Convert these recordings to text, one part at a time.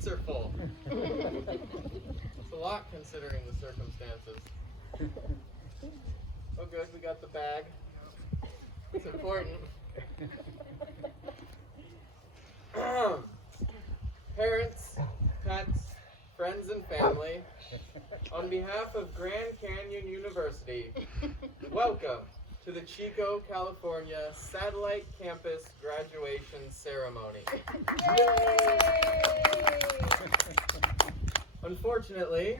seats are full. It's a lot considering the circumstances. Oh good, we got the bag. It's important. Parents, pets, friends, and family, on behalf of Grand Canyon University, welcome to the Chico, California Satellite Campus Graduation Ceremony. Unfortunately,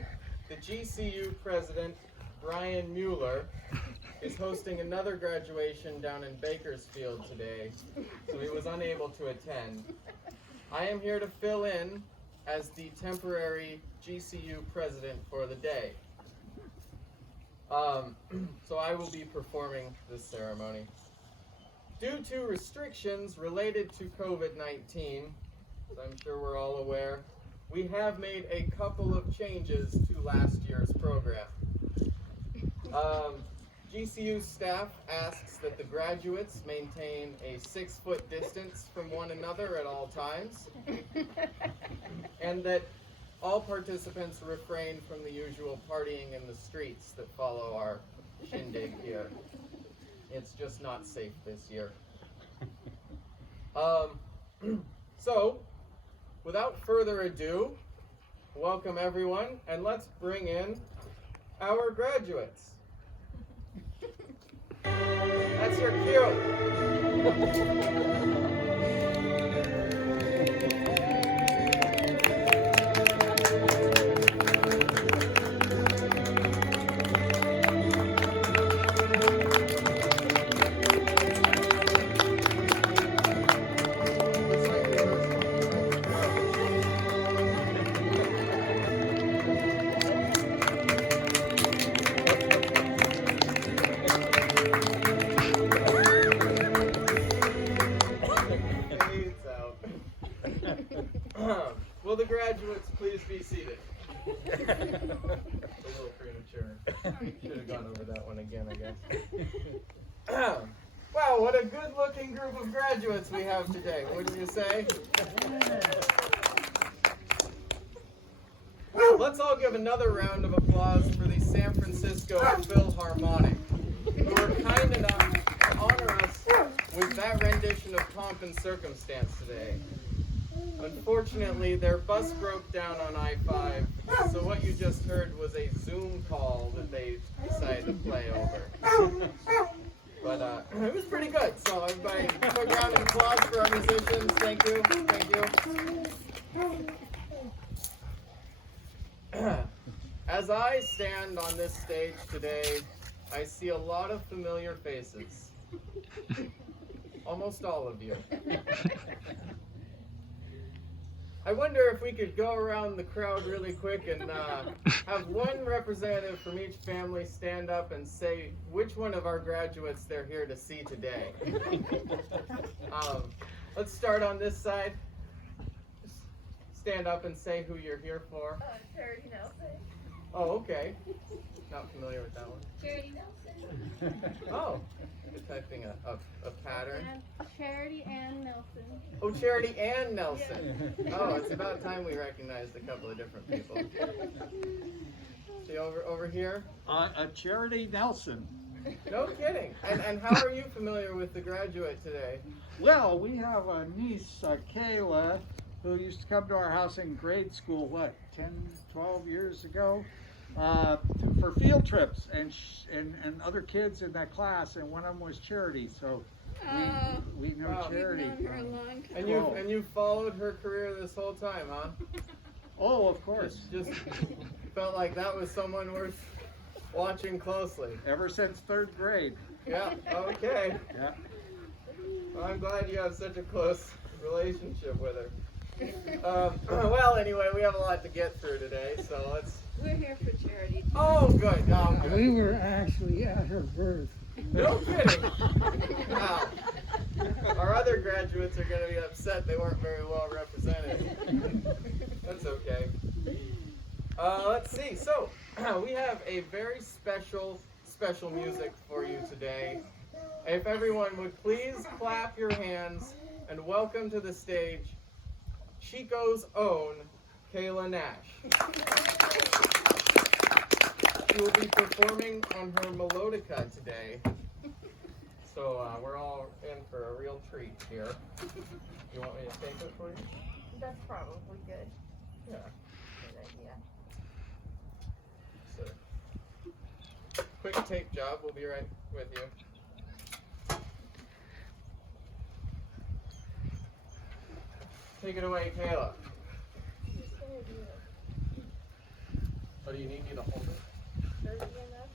the GCU president, Brian Mueller, is hosting another graduation down in Bakersfield today, so he was unable to attend. I am here to fill in as the temporary GCU president for the day. So I will be performing this ceremony. Due to restrictions related to COVID-19, as I'm sure we're all aware, we have made a couple of changes to last year's program. GCU staff asks that the graduates maintain a 6-foot distance from one another at all times, and that all participants refrain from the usual partying in the streets that follow our shindig here. It's just not safe this year. So, without further ado, welcome everyone, and let's bring in our graduates. That's your cue. Will the graduates please be seated? A little premature. Should have gone over that one again, I guess. Wow, what a good-looking group of graduates we have today, wouldn't you say? Well, let's all give another round of applause for the San Francisco Philharmonic, who were kind enough to honor us with that rendition of Pomp and Circumstance today. Unfortunately, their bus broke down on I-5, so what you just heard was a Zoom call that they decided to play over. But it was pretty good, so everybody, quick round of applause for our musicians. Thank you, thank you. As I stand on this stage today, I see a lot of familiar faces. Almost all of you. I wonder if we could go around the crowd really quick and have one representative from each family stand up and say which one of our graduates they're here to see today. Let's start on this side. Just stand up and say who you're here for. Charity Nelson. Oh, okay. Not familiar with that one. Charity Nelson. Oh, you're typing a pattern. And Charity Ann Nelson. Oh, Charity Ann Nelson. Oh, it's about time we recognized a couple of different people. See over here? Charity Nelson. No kidding. And how are you familiar with the graduate today? Well, we have a niece, Kayla, who used to come to our house in grade school, 10, 12 years ago, for field trips, and other kids in that class, and one of them was Charity, so we know Wow. Charity. We've known her a long time. And you followed her career this whole time, huh? Oh, of course. Just felt like that was someone worth watching closely. Ever since 3rd grade. Yeah, okay. Yeah. Well, I'm glad you have such a close relationship with her. Well, anyway, we have a lot to get through today, so let's... We're here for Charity. Oh, good. Oh, good. We were actually at her birth. No kidding. Wow. Our other graduates are going to be upset they weren't very well represented. That's okay. Let's see. So, we have a very special music for you today. If everyone would please clap your hands and welcome to the stage Chico's own Kayla Nash. She will be performing on her melodica today. So we're all in for a real treat here. You want me to tape it for you? That's probably good. Yeah. Good idea. So, quick tape job. We'll be right with you. Take it away, Kayla. Just gonna do it. Oh, do you need me to hold it? Dirty enough.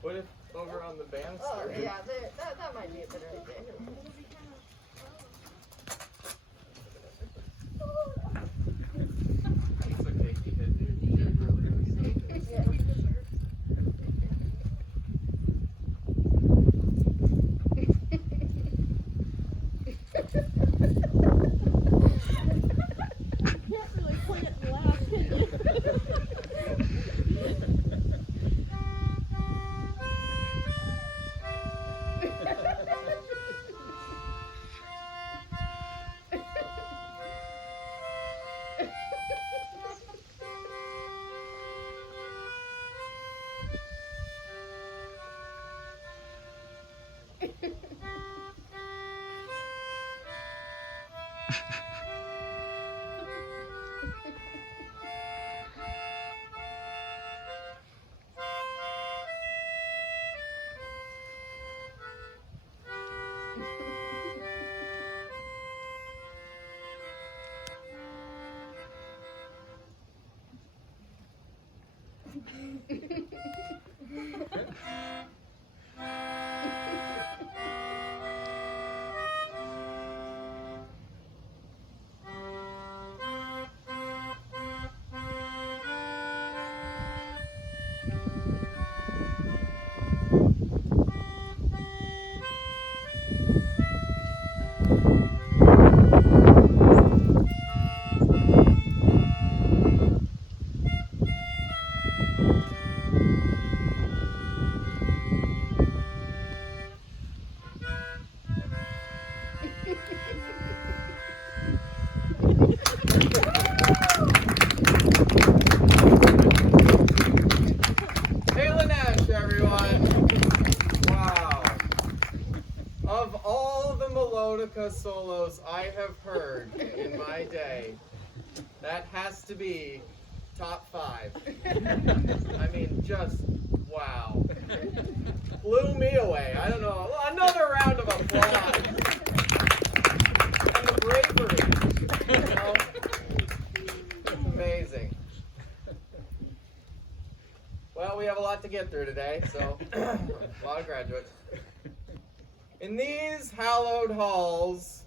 What if over on the banister? Oh yeah, that might be a better idea. It's okay. He hit really. Yeah. Can't really play it and laugh, can you? Kayla Nash, everyone. Wow. Of all the melodica solos I have heard in my day, that has to be top 5. I mean, just wow. Blew me away. I don't know. Another round of applause. And the bravery. You know? It's amazing. Well, we have a lot to get through today, so a lot of graduates. In these hallowed halls,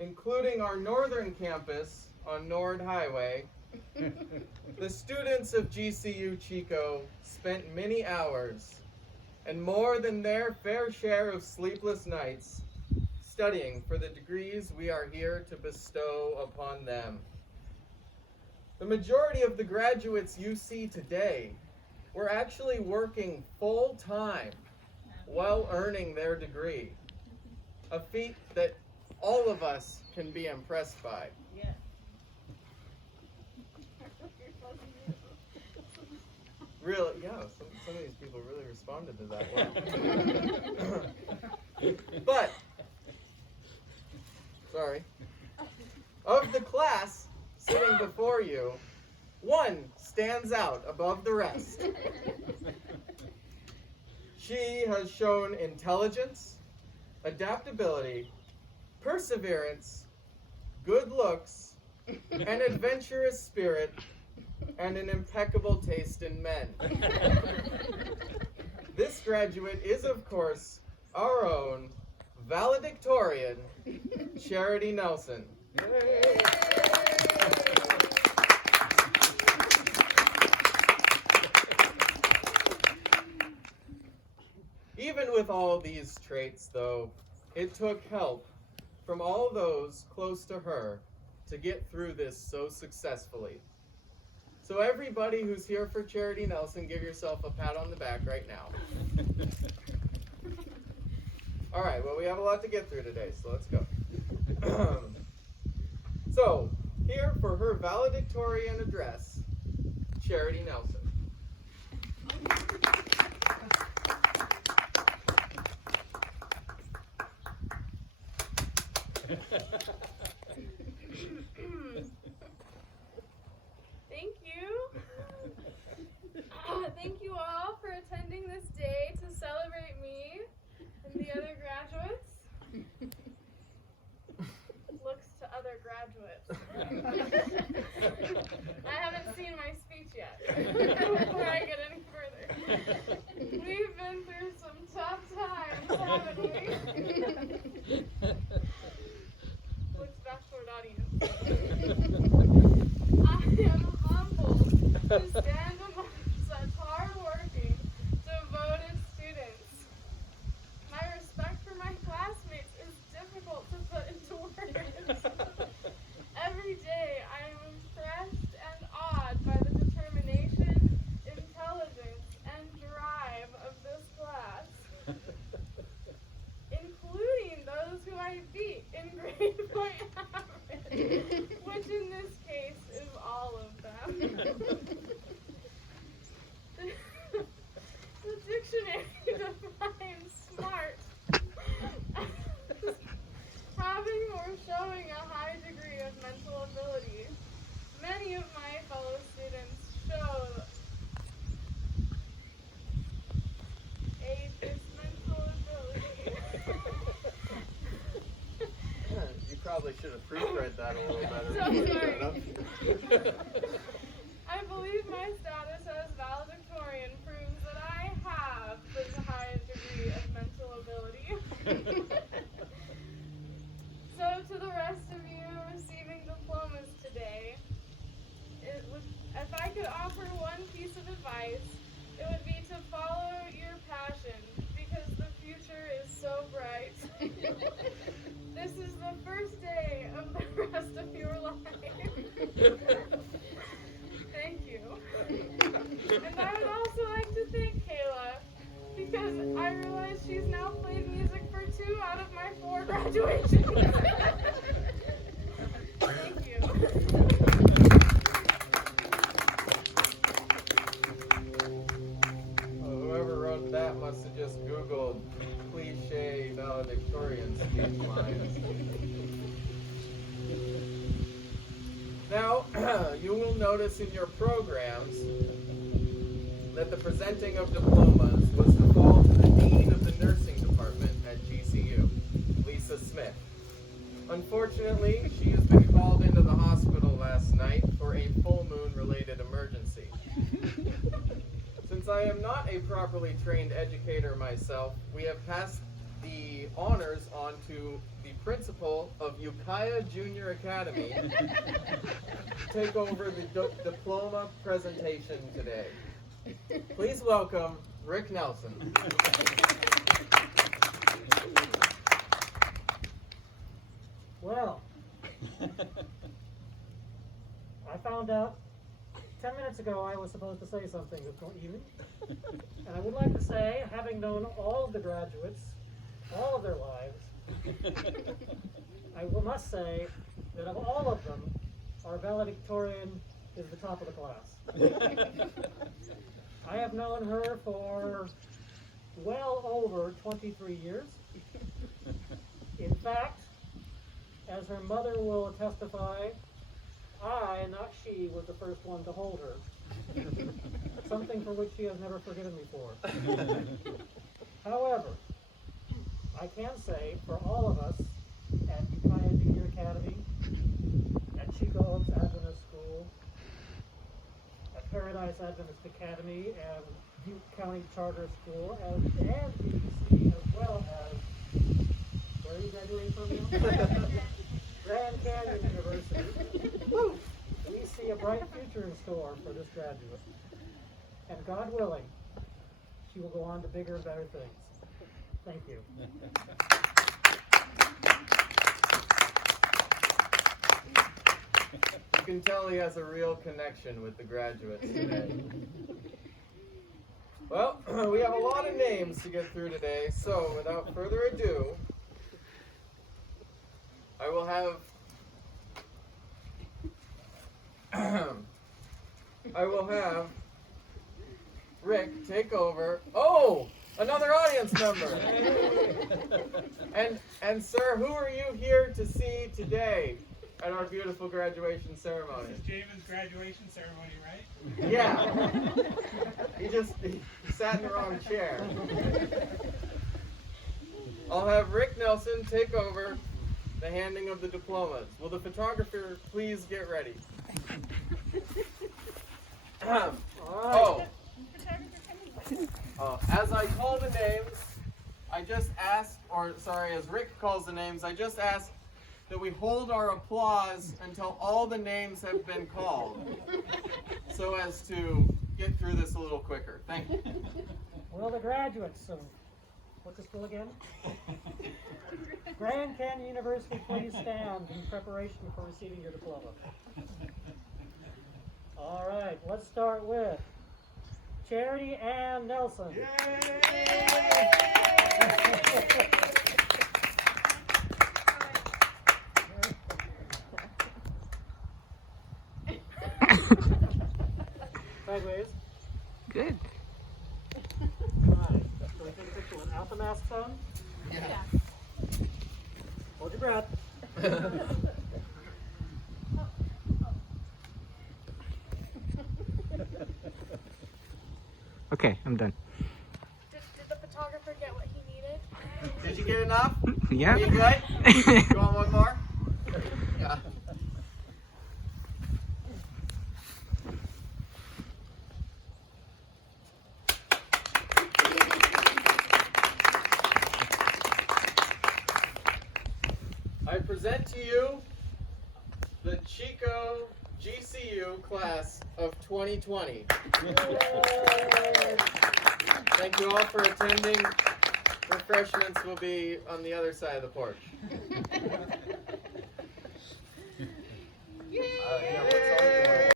including our northern campus on Nord Highway, the students of GCU Chico spent many hours and more than their fair share of sleepless nights studying for the degrees we are here to bestow upon them. The majority of the graduates you see today were actually working full-time while earning their degree, a feat that all of us can be impressed by. Yeah. Really, yeah, some of these people really responded to that well. But, sorry, of the class sitting before you, one stands out above the rest. She has shown intelligence, adaptability, perseverance, good looks, an adventurous spirit, and an impeccable taste in men. This graduate is, of course, our own valedictorian, Charity Nelson. Yay. Even with all these traits, though, it took help from all those close to her to get through this so successfully. So everybody who's here for Charity Nelson, give yourself a pat on the back right now. All right, well, we have a lot to get through today, so let's go. So, here for her valedictorian address, Charity Nelson. Thank you. Thank you all for attending this day to celebrate me and the other graduates. Looks to other graduates. I haven't seen my speech yet before I get any further. We've been through some tough times, haven't we? Looks back toward audience. I am humbled to stand among such hard-working, devoted students. My respect for my classmates is difficult to put into words. Every day I am impressed and awed by the determination, intelligence, and drive of this class, including those who I beat in grade point average, which in this case is all of them. The dictionary defines smart as having or showing a high degree of mental ability. Many of my fellow students show this mental ability. You probably should have proofread that a little better. So sorry. I believe my status as valedictorian proves that I have this high degree of mental ability. So to the rest of you receiving diplomas today, if I could offer one piece of advice, it would be to follow your passion, because the future is so bright. This is the first day of the rest of your life. Thank you. And I would also like to thank Kayla, because I realize she's now played music for 2 out of my 4 graduations. Thank you. Whoever wrote that must have just Googled cliche valedictorian speech lines. Now, you will notice in your programs that the presenting of diplomas was to fall to the Dean of the Nursing Department at GCU, Lisa Smith. Unfortunately, she has been called into the hospital last night for a full moon related emergency. Since I am not a properly trained educator myself, we have passed the honors on to the principal of Ukiah Junior Academy to take over the diploma presentation today. Please welcome Rick Nelson. Well, I found out 10 minutes ago I was supposed to say something this evening. And I would like to say, having known all of the graduates, all of their lives, I must say that of all of them, our valedictorian is the top of the class. I have known her for well over 23 years. In fact, as her mother will testify, I, not she, was the first one to hold her. Something for which she has never forgiven me for. However, I can say for all of us at Ukiah Junior Academy, at Chico Oaks Adventist School, at Paradise Adventist Academy, and Butte County Charter School, and BBC, as well as, where are you graduating from now? Grand Canyon University. We see a bright future in store for this graduate. And God willing, she will go on to bigger and better things. Thank you. You can tell he has a real connection with the graduates today. Well, we have a lot of names to get through today, so without further ado, I will have Rick take over. Oh, another audience member. And sir, who are you here to see today at our beautiful graduation ceremony? This is Jamin's graduation ceremony, right? Yeah. He sat in the wrong chair. I'll have Rick Nelson take over the handing of the diplomas. Will the photographer please get ready? As I call the names, as Rick calls the names, I just ask that we hold our applause until all the names have been called, so as to get through this a little quicker. Thank you. Will the graduates of what's the school again? Grand Canyon University, please stand in preparation for receiving your diploma. All right, let's start with Charity Ann Nelson. Sideways. Good. All right, so we take a picture without the masks on. Yeah. Hold your breath. Okay, I'm done. Did the photographer get what he needed? Did you get enough? Yeah. Are you good? You want one more? Yeah. I present to you the Chico GCU class of 2020. Thank you all for attending. Refreshments will be on the other side of the porch.